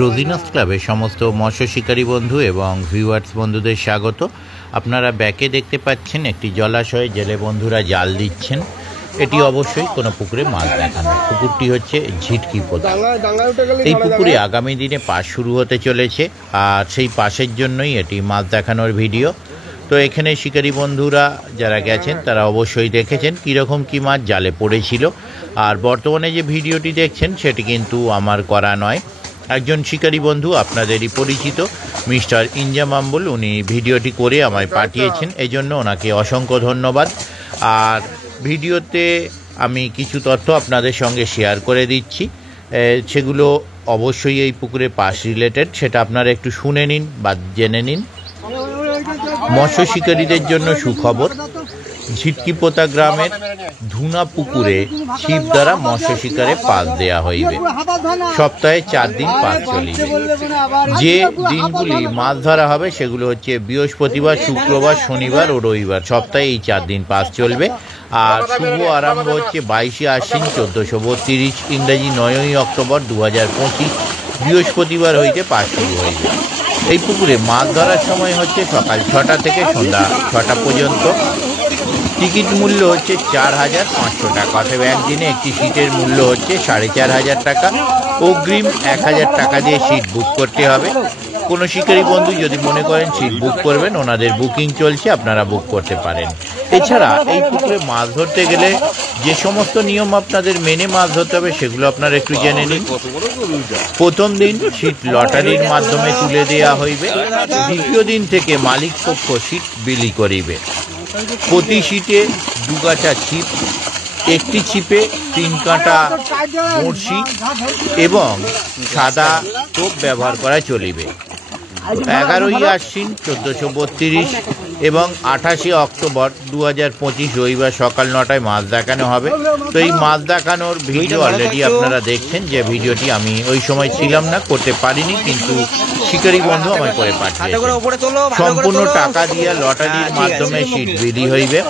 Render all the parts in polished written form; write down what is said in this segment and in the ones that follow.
রোজিনাস ক্লাবের সমস্ত মৎস্য শিকারী বন্ধু এবং ভিউয়ার্স বন্ধুদের স্বাগত। আপনারা ব্যাকে দেখতে পাচ্ছেন একটি জলাশয়ে জেলে বন্ধুরা জাল দিচ্ছেন। এটি অবশ্যই কোনো পুকুরে মাছ দেখানো। পুকুরটি হচ্ছে ঝিটকি পোতা। এই পুকুরে আগামী দিনে পাস শুরু হতে চলেছে, আর সেই পাসের জন্যই এটি মাছ দেখানোর ভিডিও। তো এখানে শিকারী বন্ধুরা যারা গেছেন তারা অবশ্যই দেখেছেন কীরকম কী মাছ জালে পড়েছিল। আর বর্তমানে যে ভিডিওটি দেখছেন সেটি কিন্তু আমার করা নয়, একজন শিকারী বন্ধু আপনাদেরই পরিচিত মিস্টার ইনজাম আম্বুল, উনি ভিডিওটি করে আমায় পাঠিয়েছেন, এই জন্য ওনাকে অসংখ্য ধন্যবাদ। আর ভিডিওতে আমি কিছু তথ্য আপনাদের সঙ্গে শেয়ার করে দিচ্ছি, সেগুলো অবশ্যই এই পুকুরে পাস রিলেটেড, সেটা আপনারা একটু শুনে নিন বা জেনে নিন। মৎস্য শিকারীদের জন্য সুখবর, ঝিটকিপোতা গ্রামের ধুনা পুকুরে ছিপ দ্বারা মৎস্য শিকারে পাস দেয়া হইবে। সপ্তাহে 4 দিন পাস চলিবে। যে দিনগুলি মাছ ধরা হবে সেগুলো হচ্ছে বৃহস্পতিবার, শুক্রবার, শনিবার ও রবিবার। সপ্তাহে এই 4 দিন পাস চলবে। আর শুভ আরম্ভ হচ্ছে 22শে আশ্বিন 1432, ইংরেজি 9ই অক্টোবর 2025 বৃহস্পতিবার হইতে পাস শুরু হইবে। এই পুকুরে মাছ ধরার সময় হচ্ছে সকাল 6টা থেকে সন্ধ্যা 6টা পর্যন্ত। টিকিট মূল্য হচ্ছে 4500 টাকা, অথবা একদিনে একটি সিটের মূল্য হচ্ছে 4500 টাকা। অগ্রিম 1000 টাকা দিয়ে সিট বুক করতে হবে। কোনো শিকারী বন্ধু যদি মনে করেন সিট বুক করবেন, ওনাদের বুকিং চলছে, আপনারা বুক করতে পারেন। এছাড়া এই পুকুরে মাছ ধরতে গেলে যে সমস্ত নিয়ম আপনাদের মেনে মাছ ধরতে হবে সেগুলো আপনারা একটু জেনে নিন। প্রথম দিন সিট লটারির মাধ্যমে তুলে দেওয়া হইবে। দ্বিতীয় দিন থেকে মালিক পক্ষ সিট বিলি করিবে। প্রতি সিটে 2 গাছা ছিপ, একটি ছিপে 3 কাঁটা বড়শি এবং সাদা টোপ ব্যবহার করা চলিবে। 11ই আশ্বিন 1432 এবং 28শে অক্টোবর 2025 রবিবার সকাল 9টায় মাছ দেখানো হবে। তো এই মাছ দেখানোর ভিডিও অলরেডি আপনারা দেখছেন, যে ভিডিওটি আমি ওই সময় ছিলাম না, করতে পারিনি, কিন্তু শিকারী বন্ধু আমায় করে পাঠিয়েছে। সম্পূর্ণ টাকা দিয়ে লটারির মাধ্যমে সিট বিলি হইবে।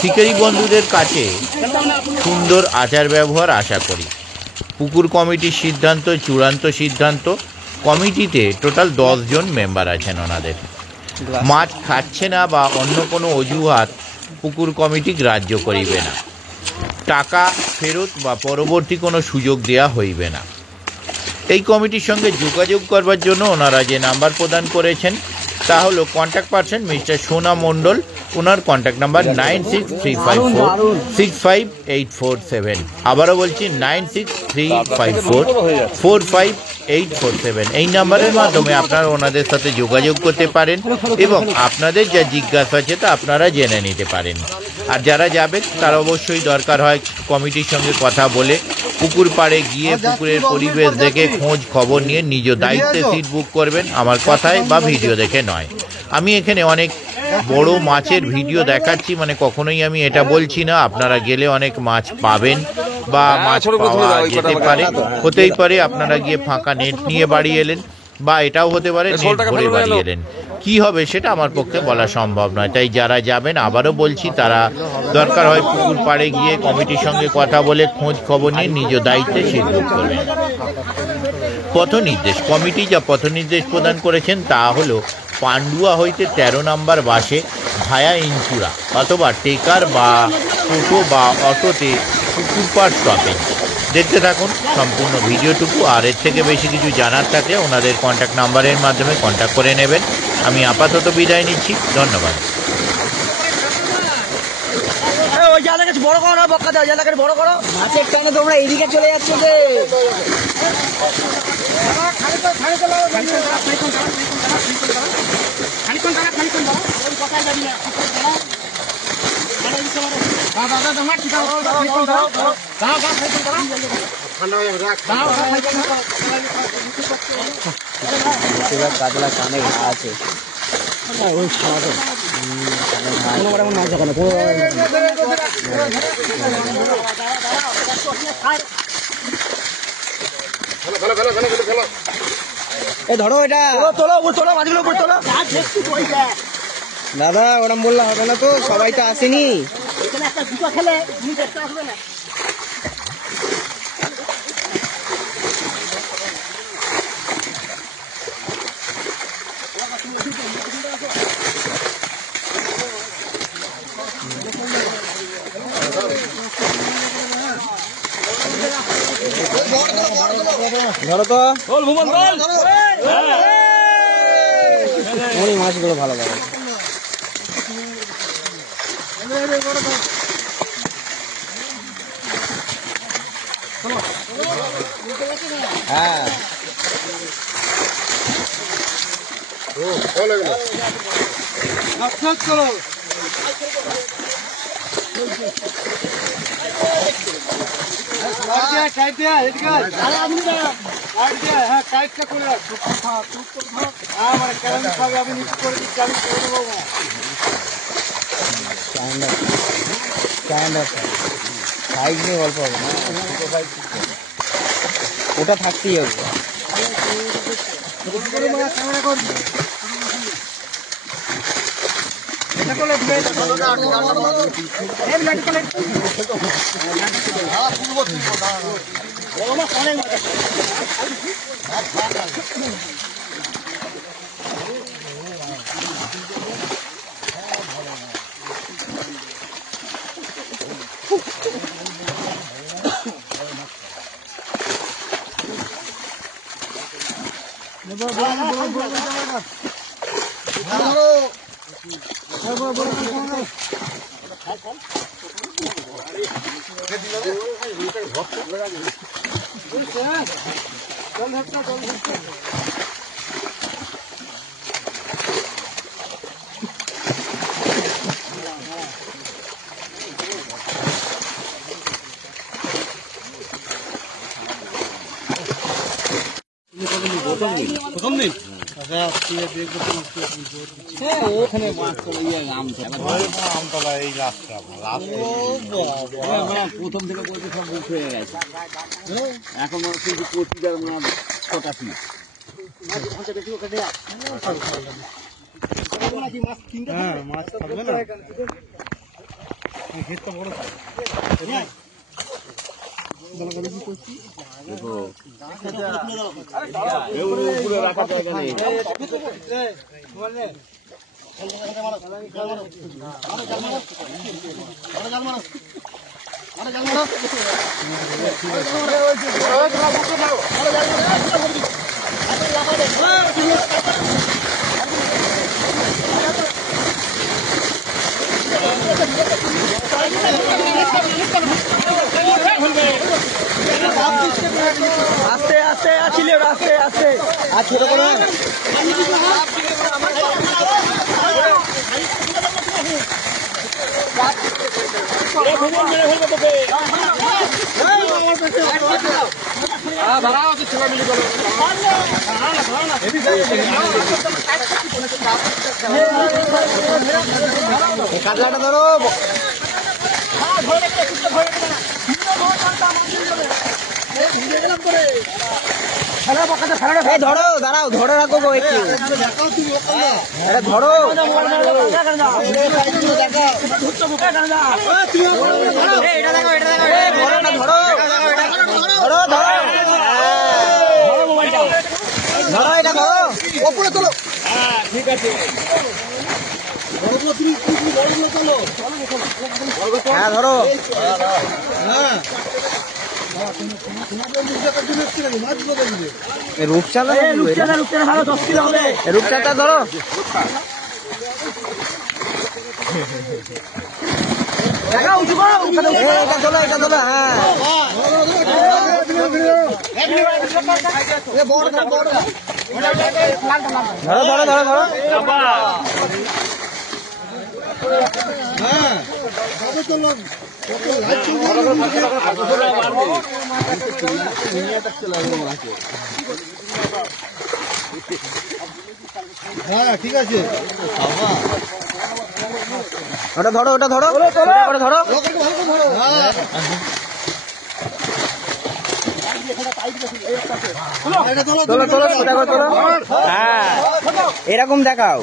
শিকারী বন্ধুদের কাছে সুন্দর আচার ব্যবহার আশা করি। পুকুর কমিটির সিদ্ধান্ত চূড়ান্ত সিদ্ধান্ত। কমিটিতে টোটাল 10 জন মেম্বার আছেন। ওনাদের মাছ খাচ্ছে না বা অন্য কোনো অজুহাত পুকুর কমিটি গ্রাহ্য করিবে না। টাকা ফেরত বা পরবর্তী কোনো সুযোগ দেয়া হইবে না। এই কমিটির সঙ্গে যোগাযোগ করবার জন্য ওনারা যে নাম্বার প্রদান করেছেন তা হলো কন্ট্যাক্ট পারসন মিস্টার সোনা মণ্ডল। ওনার কন্ট্যাক্ট নাম্বার 9635465847। আবারও বলছি 9635445847। এই নাম্বারের মাধ্যমে আপনারা ওনাদের সাথে যোগাযোগ করতে পারেন এবং আপনাদের যা জিজ্ঞাসা আছে তা আপনারা জেনে নিতে পারেন। আর যারা যাবেন তারা অবশ্যই দরকার হয় কমিটির সঙ্গে কথা বলে পুকুর পাড়ে গিয়ে পুকুরের পরিবেশ দেখে খোঁজ খবর নিয়ে নিজ দায়িত্বে সিট বুক করবেন, আমার কথায় বা ভিডিও দেখে নয়। আমি এখানে অনেক বড় মাছের ভিডিও দেখাচ্ছি, মানে কখনোই আমি এটা বলছি না আপনারা গেলে অনেক মাছ পাবেন বা মাছ পাওয়া যেতে পারে। হতেই পারে আপনারা গিয়ে ফাঁকা নেট নিয়ে বাড়ি এলেন, বা এটাও হতে পারে নেট ভরে বাড়ি এলেন। কী হবে সেটা আমার পক্ষে বলা সম্ভব নয়। তাই যারা যাবেন, আবারও বলছি, তারা দরকার হয় পুকুর পাড়ে গিয়ে কমিটির সঙ্গে কথা বলে খোঁজ খবর নিয়ে নিজ দায়িত্বে সিট বুক করবেন। পথ নির্দেশ, কমিটি যা পথ নির্দেশ প্রদান করেছেন তা হলো পান্ডুয়া হইতে 13 নম্বর বাসে ভায়া ইনচুরা অথবা টেকার বা টোটো বা অটোতে পুকুরপাড় স্টপেজ। দেখতে থাকুন সম্পূর্ণ ভিডিওটুকু। আর এর থেকে বেশি কিছু জানার থাকলে ওনাদের কন্ট্যাক্ট নাম্বারের মাধ্যমে কন্ট্যাক্ট করে নেবেন। আমি আপাতত বিদায় নিচ্ছি, ধন্যবাদ। বড় করো বক্কা দাও, জায়গাটা বড় করো। মাছের টানে তোমরা এদিকে চলে যাচ্ছ যে। কাতলা কানে ঘা আছে। ওই খাওয়া ধরো এটা দাদা, ওরম বললে হবে না তো, সবাই তো আসেনি। ধরো তো ওই মাছগুলো ভালো লাগে। হ্যাঁ সাইজ নিয়ে গল্প হবে না, ওটা থাকতেই হবে। ওখানে আমতলা এই রাস্তা প্রথম থেকে বলতে সব বুক হয়ে গেছে, এখন কিন্তু প্রতিটার মাছ 6টা পিস। মাছ থাকবে না, ক্ষেতটা বড় উপরে রাখার জায়গা নেই। আস্তে আস্তে আসলে আস্তে আস্তে আর ছোট করে কাতলাটা ধরো, ধরো দাঁড়াও, ধরে রাখো গো একটু, ধরো ধরো এটা ধরো, ওপরে তোলো। ঠিক আছে, হ্যাঁ ধরো, রূপচাঁদা ভালো 10 কিলো হবে, রূপচাঁদা ধরো। এটা ধরো, এটা ধরো, হ্যাঁ ধরো ধরো ধরো ধরো, হ্যাঁ হ্যাঁ ঠিক আছে, ওটা ধরো, ওটা ধরো, ধরো ধরো, হ্যাঁ এরকম দেখাও।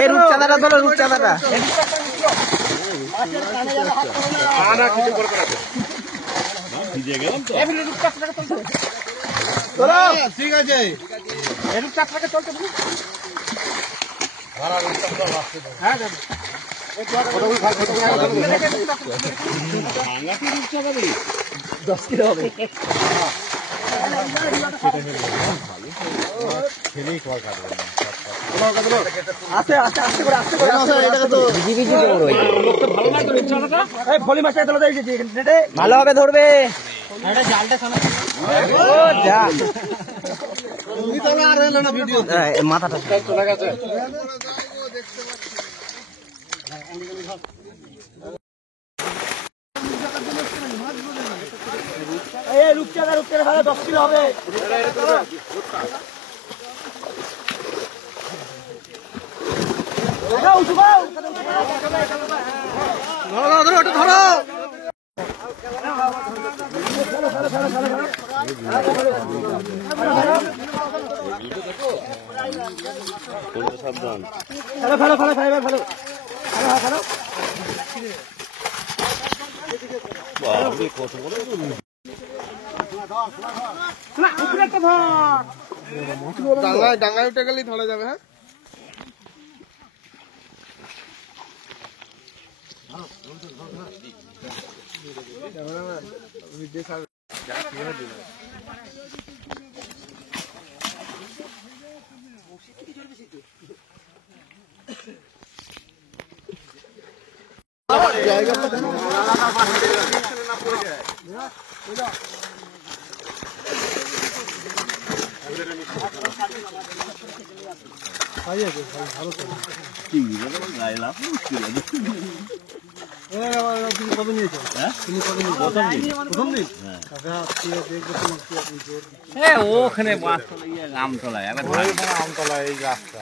এই রূপচাঁদাটা ধরো, রূপচাঁদাটা ঠিক আছে। এর চারটাকে চলতে বলি হ্যাঁ দাদা 10 কিলো হবে আস্তে আস্তে আস্তে করে এটাকে তো বিজি বিজি দৌড় হয়ে লোকটা ভালো না তো রিকশাটা এই ভলি মাছটা তোলা যাই যে নেটে ভালো হবে ধরবে এটা জালটা শোনা ও যা তুমি তো আর এলো না ভিডিও মাথাটা চলে গেছে এই রূপচাঁদা ভালো 10 কিলো হবে ডাঙ্গায় উঠে গেলেই ধরা যাবে। হ্যাঁ ওখানে আমতলায় আমতলায় এই গাছটা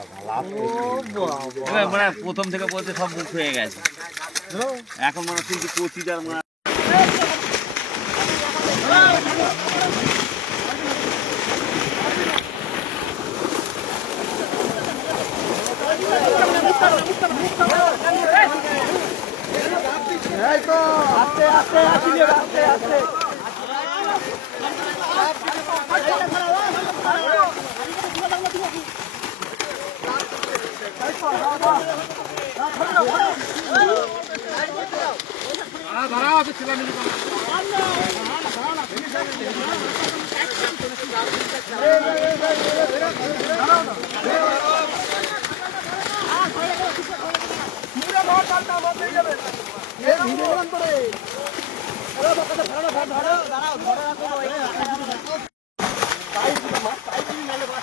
প্রথম থেকে বলতে সব মুখ হয়ে গেছে এখন মনে হচ্ছে কচিটার আস্তে আস্তে আস্তে আস্তে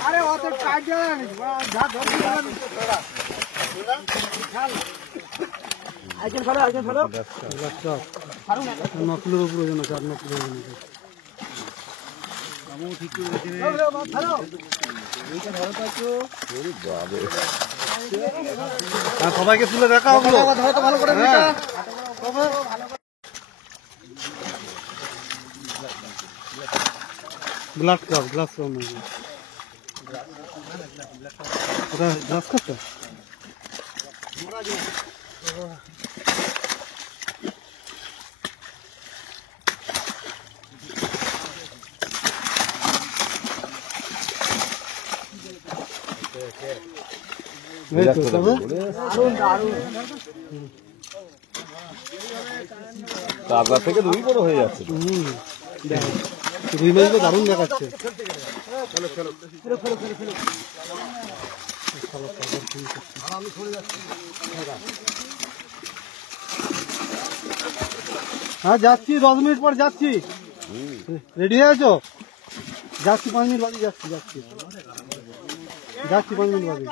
আরে অত টাইট জানি যা ধরবি আইকেন ফলো নকলের উপরে যেন 4 নকলের উপরে আমও ঠিক করে দিন এইটা ধরে পাচ্ছো ওরে বাবা আর সবাইকে তুলে দেখা হলো ধরো তো ভালো করে এটা ব্লাড কাপ গ্লাস কাপ নাকি ওটা গ্লাস কাপটা আপনার থেকে 2 বড় হয়ে যাচ্ছে। দুই মাছ তো দারুণ দেখাচ্ছে। হ্যাঁ যাচ্ছি 10 মিনিট পর যাচ্ছি। রেডি হয়ে আছো? যাচ্ছি 5 মিনিট বাদে যাচ্ছি 5 মিনিট বাদে।